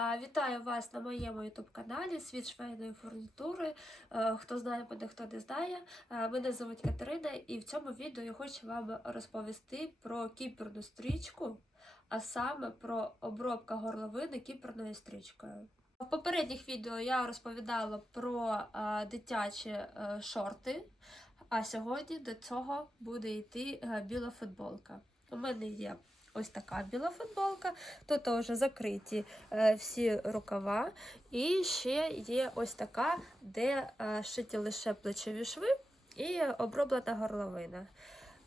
Вітаю вас на моєму ютуб-каналі Світ швейної фурнітури. Е, Хто знає, буде, хто не знає. Е, Мене звуть Катерина, і в цьому відео я хочу вам розповісти про кіперну стрічку, а саме про обробка горловини кіперною стрічкою. В попередніх відео я розповідала про е, дитячі шорти, а сьогодні до цього буде йти біла футболка. У мене є ось така біла футболка. Тут вже закриті е, всі рукава. І ще є ось така, де е, шиті лише плечові шви і оброблена горловина.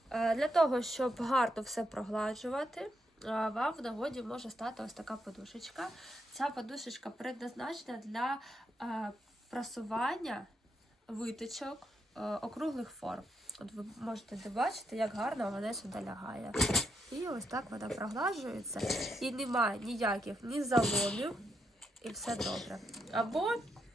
Е, для того, щоб гарно все прогладжувати, вам в нагоді може стати ось така подушечка. Ця подушечка предназначена для просування витичок е, округлих форм. От ви можете бачити, як гарно вона сюди лягає. І ось так вона проглажується. І немає ніяких ні заломів, і все добре. Або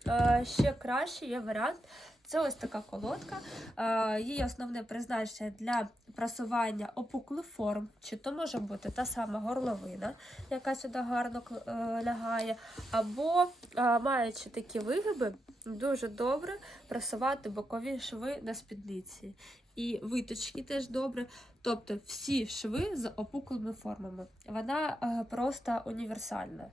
е, ще краще є варіант. Це ось така колодка. Е, її основне призначення для прасування опуклих форм, чи то може бути та сама горловина, яка сюди гарно е, лягає, або маючи такі вигиби, дуже добре прасувати бокові шви на спідниці. І виточки теж добре. Тобто всі шви з опуклими формами. Вона е, просто універсальна.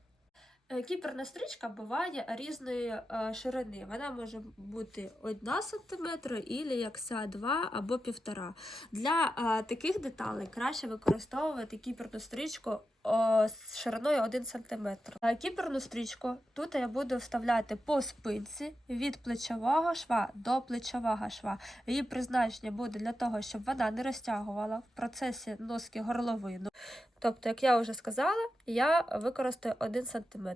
Е, Кіперна стрічка буває різної е, ширини. Вона може бути 1 см, і як ця 2 або 1,5 Для е, таких деталей краще використовувати кіперну стрічку о, з шириною 1 см. Кіперну стрічку тут я буду вставляти по спинці від плечового шва до плечового шва. Її призначення буде для того, щоб вона не розтягувала в процесі носки горловину. Тобто, як я вже сказала, я використаю 1 см.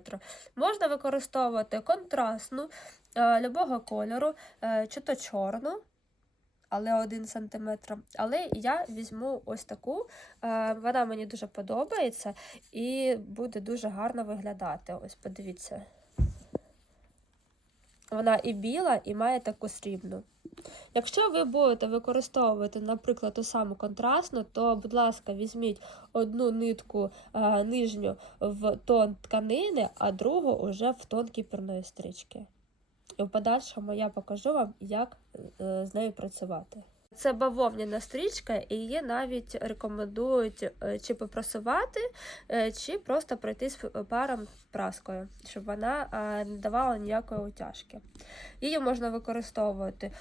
Можна використовувати контрастну е, любого кольору, е, чи то чорну, але 1 см. Але я візьму ось таку, е, вона мені дуже подобається і буде дуже гарно виглядати. Ось подивіться. Вона і біла, і має таку срібну. Якщо ви будете використовувати, наприклад, ту саму контрастну, то, будь ласка, візьміть одну нитку а, нижню в тон тканини, а другу вже в тон кіперної стрічки. І в подальшому я покажу вам, як е, з нею працювати. Це бавовняна стрічка, і її навіть рекомендують е, чи попросувати, е, чи просто пройтись паром праскою, щоб вона не давала ніякої утяжки. Її можна використовувати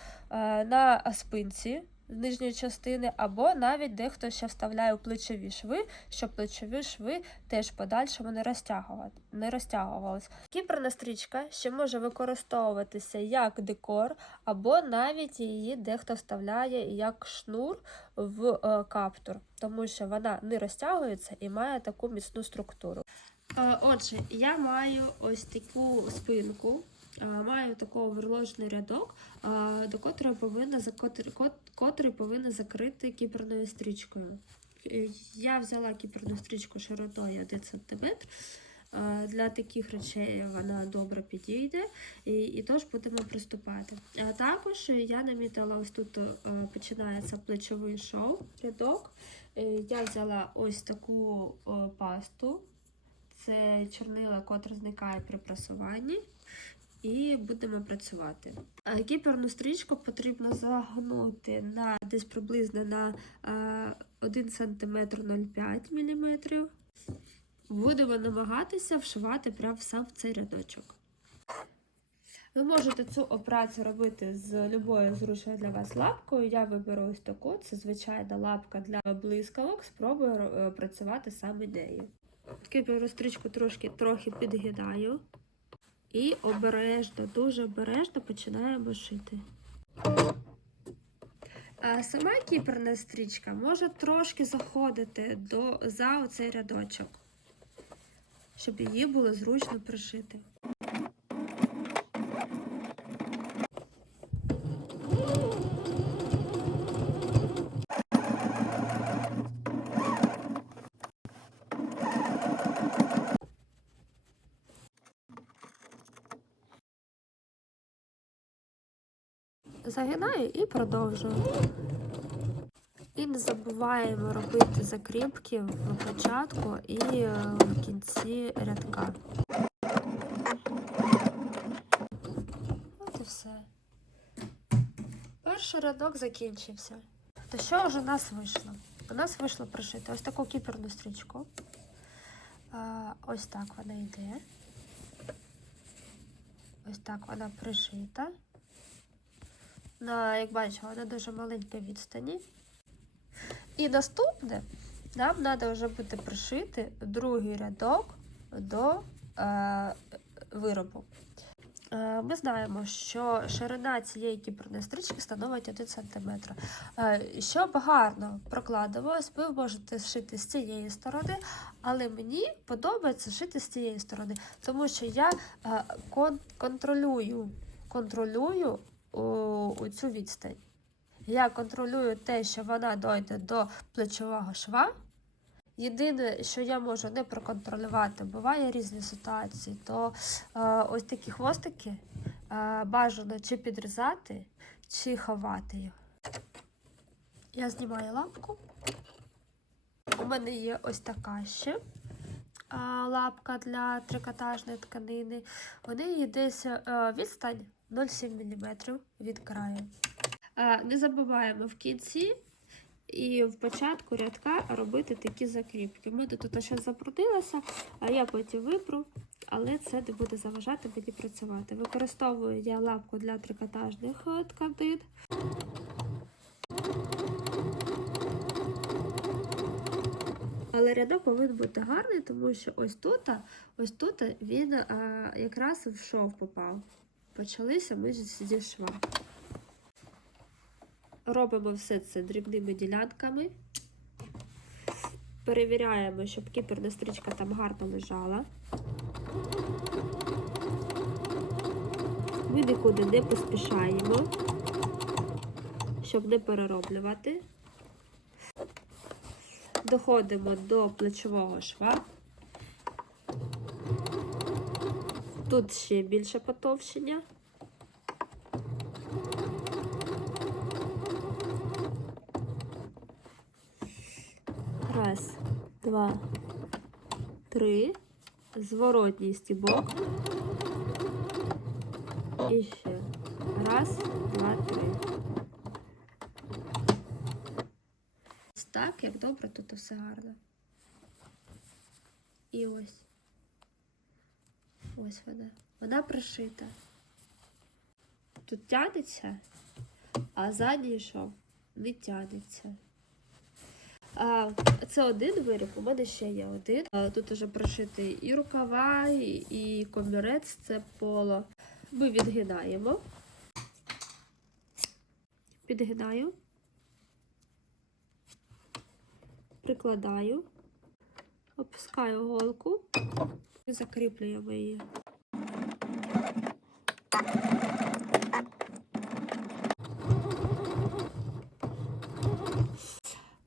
на спинці з нижньої частини, або навіть дехто ще вставляє у плечові шви, щоб плечові шви теж подальшому не не розтягувалися. Кіперна стрічка ще може використовуватися як декор, або навіть її дехто вставляє як шнур в е, каптур, тому що вона не розтягується і має таку міцну структуру. Е, Отже, я маю ось таку спинку, е, маю такий оверложений рядок, до котрої повинна, котрий повинна закрити кіперною стрічкою. Е, Я взяла кіперну стрічку шириною 1 см. Е, Для таких речей вона добре підійде, і, і тож будемо приступати. А також я намітила, ось тут е, починається плечовий шов, рядок. Е, Я взяла ось таку е, пасту. Це чорнила, котра зникає при прасуванні. І будемо працювати. Кіперну стрічку потрібно загнути на десь приблизно на е, 1 см 0,5 мм. Будемо намагатися вшивати прямо сам в цей рядочок. Ви можете цю операцію робити з любою зручною для вас лапкою. Я виберу ось таку, це звичайна лапка для блискавок. Спробую е, працювати саме нею. Кіперну стрічку трошки трохи підгинаю. І обережно, дуже обережно починаємо шити. А сама кіперна стрічка може трошки заходити до, за оцей рядочок, щоб її було зручно пришити. Загинаю і продовжую. І не забуваємо робити закріпки на початку і е, в кінці рядка. Ось і все. Перший рядок закінчився. То що ж у нас вийшло? У нас вийшло пришити ось таку кіперну стрічку. Е, ось так вона йде. Ось так вона пришита. На, як бачимо, на дуже маленькій відстані. І наступне, нам треба вже буде пришити другий рядок до е, виробу. Е, Ми знаємо, що ширина цієї кіперної стрічки становить 1 см. Е, Щоб гарно прокладувалось, ви можете шити з цієї сторони, але мені подобається шити з цієї сторони, тому що я е, кон- контролюю, контролюю цю відстань. Я контролюю те, що вона дойде до плечового шва. Єдине, що я можу не проконтролювати, буває різні ситуації, то е, ось такі хвостики е, бажано чи підрізати, чи ховати їх. Я знімаю лапку. У мене є ось така ще е, лапка для трикотажної тканини. У неї десь е, відстань 0,7 мм від краю. Е, Не забуваємо в кінці і в початку рядка робити такі закріпки. Мене тут щось запрутилося, а я потім випру, але це не буде заважати мені працювати. Використовую я лапку для трикотажних е, тканин. Але рядок повинен бути гарний, тому що ось тут, ось тут він а, якраз в шов попав. Почалися ми зі шва. Робимо все це дрібними ділянками. Перевіряємо, щоб кіперна стрічка там гарно лежала. Ми нікуди не поспішаємо, щоб не перероблювати. Доходимо до плечового шва. Тут ще більше потовщення. Раз, два, три. Зворотній стібок. І ще. Раз, два, три. Ось так, як добре, тут все гарно. І ось. Ось вона. Вона пришита. Тут тянеться, а задній шов не тянеться. А, Це один виріб, у мене ще є один. А, Тут вже прошитий і рукава, і комірець, це поло. Ми відгинаємо. Підгинаю. Прикладаю, опускаю голку закріплюємо її.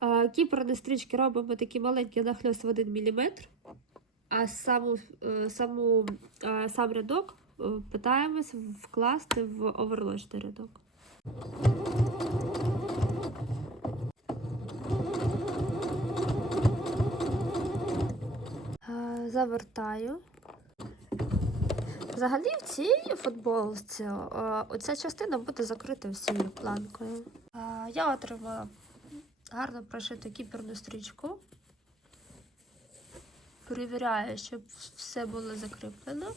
А, Кіперні стрічки робимо такі маленькі нахльост в 1 мм, а саму, е, саму, сам рядок е, питаємось вкласти в оверлочний рядок. Завертаю. Взагалі в цій футболці е, оця частина буде закрита всією планкою. Е, Я отримала гарно прошиту кіперну стрічку. Перевіряю, щоб все було закріплено.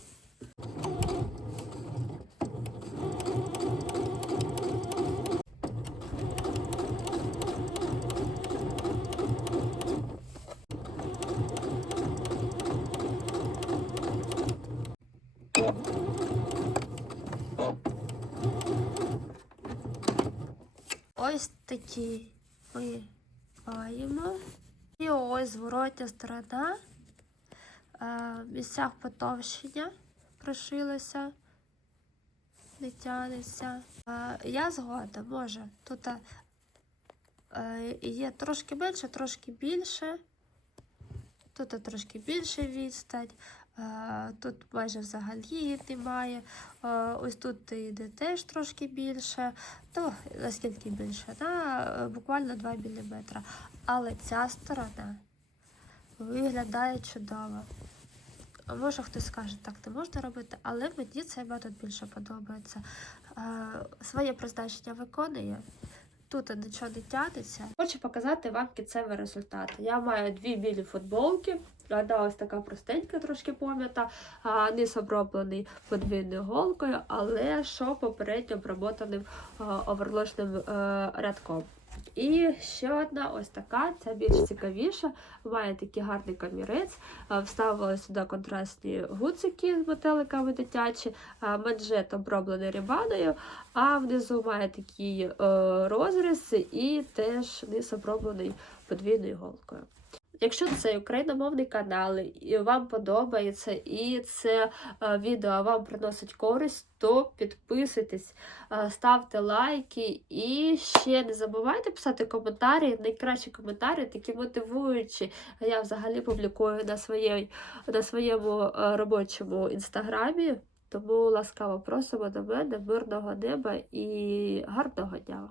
Маємо. І ось зворотня сторона. Е, В місцях потовщення прошилося, не тянеться. Е, Я згодна, може. Тут е, є трошки менше, трошки більше. Тут трошки більше відстань. Е, Тут майже взагалі немає. Е, Ось тут йде теж трошки більше. То наскільки більше? На е, буквально 2 мм. Але ця сторона виглядає чудово. Може хтось скаже, так не можна робити, але мені цей метод більше подобається. Своє призначення виконує. Тут нічого не тягнеться. Хочу показати вам кінцевий результат. Я маю дві білі футболки. Одна ось така простенька, трошки пом'ята, низ оброблений подвійною голкою, але що попередньо обработаним оверложним е, рядком. І ще одна ось така, ця більш цікавіша, має такий гарний камірець, вставила сюди контрастні гуцики з метеликами дитячі, манжет оброблений рібаною, а внизу має такий е, розріз і теж низ оброблений подвійною голкою. Якщо це україномовний канал, і вам подобається, і це е, відео вам приносить користь, то підписуйтесь, е, ставте лайки і ще не забувайте писати коментарі. Найкращі коментарі, такі мотивуючі. Я взагалі публікую на, своєї, на своєму е, робочому інстаграмі. Тому ласкаво просимо до мене, мирного неба і гарного дня.